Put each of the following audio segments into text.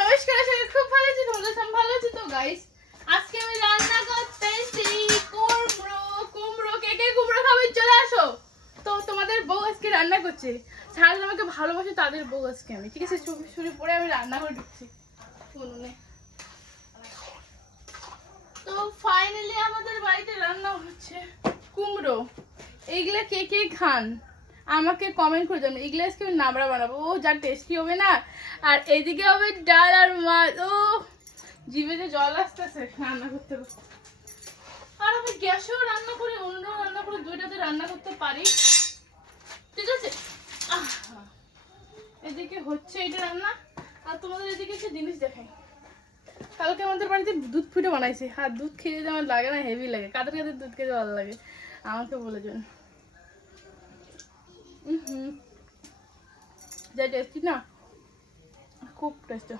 নমস্কার, আশা করি খুব ভালো আছি। তোমরা সব ভালো আছো তো গাইস? আজকে আমি রান্না করতেছি কুমড়ো। কে কে কুমড়ো খাবে চলে আসো। তো তোমাদের বউ আজকে রান্না করছে, যারা আমাকে ভালোবাসে তাদের বউ আজকে আমি, ঠিক আছে? শুরু পরে আমি রান্না করে ঢুকছি উনুনে। তো ফাইনালি আমাদের বাড়িতে রান্না হচ্ছে কুমড়ো। এইগুলা কে কে খান আমাকে কমেন্ট করে দেবেন। এগুলো আজকে আমি নাবড়া বানাবো, ও যা টেস্টি হবে না। আর এদিকে হবে ডাল আর মাছ। ও জিভে জল আসতেছে রান্না করতে করতে। আর আমি গ্যাসেও রান্না করি, উনুনেও রান্না করি, দুইটাতে রান্না করতে পারি, ঠিক আছে? এদিকে হচ্ছে এটা রান্না। আর তোমাদের এদিকে একটা জিনিস দেখাই, কালকে আমাদের বাড়িতে দুধ ফুটে বানাইছে। আর দুধ খেয়ে যেতে আমার লাগে না, হেভি লাগে। কাদের কাদের দুধ খেতে ভালো লাগে আমাকে বলে দেবেন। যা টেস্টি না, খুব টেস্টি।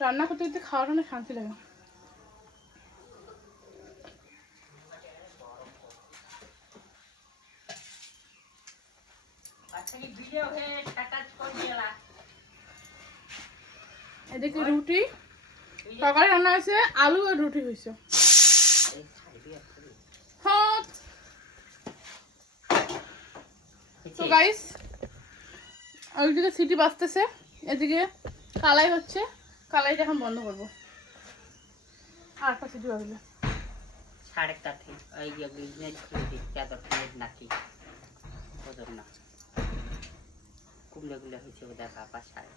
রান্না করতে করতে খাওয়াটা অনেক শান্তি লাগে। এদিকে রুটি, সকালে রান্না হয়েছে আলু আর রুটি হয়েছে। তো গাইস, ওইদিকে সিটি বাজতেছে, এদিকে কালাই হচ্ছে। কালাইটা এখন বন্ধ করবো। আর একটা সিটি বাজলে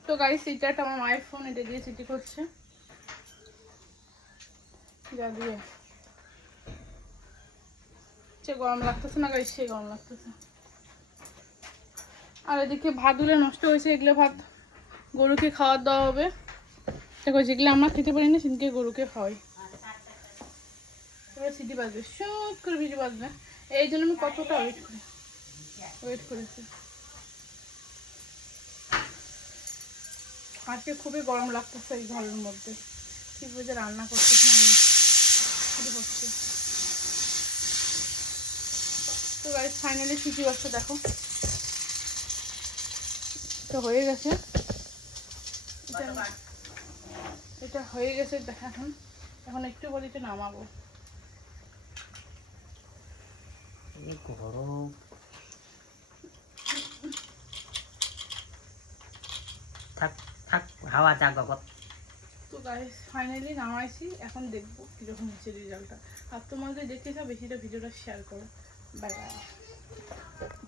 তো গাইস, এটা একটা আমার মায়ের ফোন, এটা দিয়ে সিটি করছে। যা দিয়ে গরম লাগতেছে না গাইস, সে গরম লাগতেছে। আর এদিকে ভাতগুলো নষ্ট হয়েছে, এগুলো ভাত গরুকে খাওয়ার দেওয়া হবে। দেখো, যেগুলো আমরা খেতে পারি না সেদিকে গরুকে খাওয়াই। এবার সিটি বাজবে, সুত করে ভিজে বাজবে। এই জন্য আমি কতটা ওয়েট করেছি। আজকে খুবই গরম লাগতেছে এই ঘরের মধ্যে। কি বুঝে রান্না করতেছি আমি, করছি। তো গাইস, ফাইনালি সিটি বাজছে, দেখো তো হয়ে গেছে। এটা হয়ে গেছে, দেখা এখন একটু বলিতে নামাবো। গরম থাক থাক, হাওয়া জাগত। তো গাইস, ফাইনালি নামাইছি, এখন দেখবো কিরকম হচ্ছে রেজাল্টটা। আর তোমাদের দেখতে চাও বেশিটা ভিডিওটা শেয়ার করো। Bye bye.